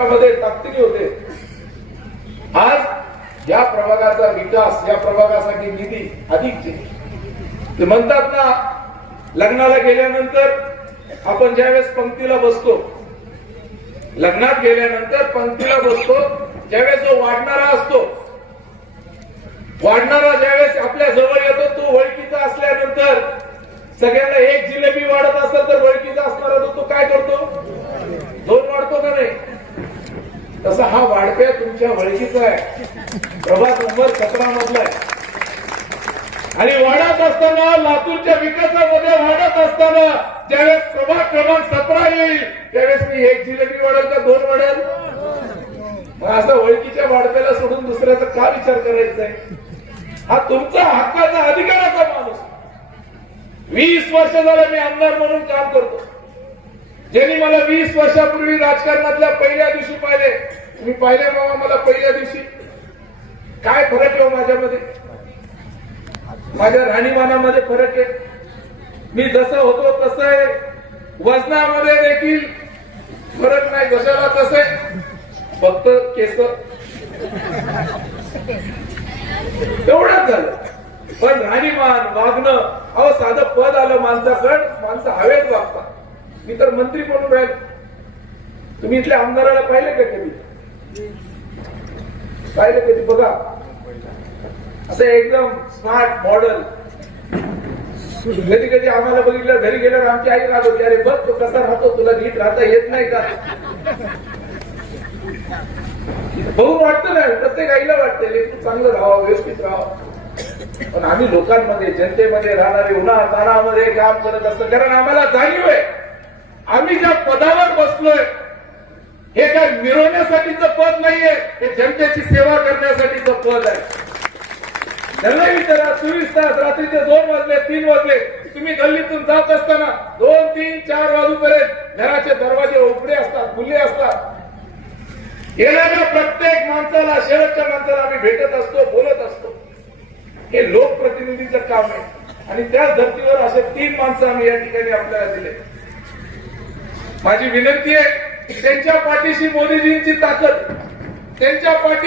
मध्ये ताकदीने होते. आज या प्रभागाचा विकास, या प्रभागासाठी निधी अधिकचे. ते म्हणतात ना, लग्नाला गेल्यानंतर आपण ज्यावेळेस पंक्तीला बसतो, लग्नात गेल्यानंतर पंक्तीला बसतो, ज्यावेळेस जो वाढणारा असतो, वाढणारा ज्यावेळेस आपल्या जवळ येतो, तो ओळखीचा असल्यानंतर सगळ्यांना एक जिलेबी वाढत असेल तर ओळखीचा असणारा तो काय करतो? दोन वाढतो का नाही? तसा हा वाढप्या तुमच्या ओळखीचा आहे, प्रभाग नंबर 17 मधला आहे. आणि वाढत असताना, लातूरच्या विकासामध्ये वाढत असताना ज्यावेळेस प्रभाग क्रमांक 17 येईल त्यावेळेस मी एक जिलेबी वाढेल का दोन वाढेल? मग असं ओळखीच्या वाढप्याला सोडून दुसऱ्याचा का विचार करायचा आहे? हा तुमचा हक्काचा अधिकाराचा माणूस. 20 वर्ष झालं मी आमदार म्हणून काम करतो. ज्यांनी मला 20 वर्षापूर्वी राजकारणातल्या पहिल्या दिवशी पाहिले, तुम्ही पाहिले बाबा मला पहिल्या दिवशी काय फरक आहे माझ्यामध्ये? माझ्या राहणीमानामध्ये फरक आहे. मी जसं होतो तसं आहे. वजनामध्ये देखील फरक नाही, जशाला तसं आहे, फक्त केस तेवढंच झालं. पण राहणीमान, वागणं, अहो साधं पद आलं माणसाकड, माणसं हवेत वागतात. मी तर मंत्री म्हणून राहील. तुम्ही इथल्या आमदाराला पाहिले का कधी? पाहिले कधी? बघा असं एकदम स्मार्ट मॉडल. कधी कधी आम्हाला बघितलं, घरी गेल्यावर आमची आई राहत होती, अरे बघ तो कसा राहतो, तुला नीट राहता येत नाही का? बघून वाटतं ना, प्रत्येक आईला वाटतं लेकरू चांगलं राहावं, व्यवस्थित राहावं. पण आम्ही लोकांमध्ये, जनतेमध्ये राहणारे उन्हा तानामध्ये काम करत असतो, कारण आम्हाला जाणीव आहे आम्ही ज्या पदावर बसलोय हे काय मिरवण्यासाठीचं पद नाहीये, हे जनतेची सेवा करण्यासाठीचं पद आहे. त्यांना विचारा, 24 तास, रात्रीचे 2 वाजले 3 वाजले, तुम्ही गल्लीतून जात असताना 2, 3, 4 वाजूपर्यंत घराचे दरवाजे उघडे असतात, खुले असतात. येणाऱ्या प्रत्येक माणसाला, शेवटच्या माणसाला आम्ही भेटत असतो, बोलत असतो. हे लोकप्रतिनिधीचं काम आहे. आणि त्याच धर्तीवर असे 3 माणसं आम्ही या ठिकाणी आपल्याला दिले. माझी विनंती आहे, त्यांच्या पाठीशी मोदीजींची ताकद, त्यांच्या पाठी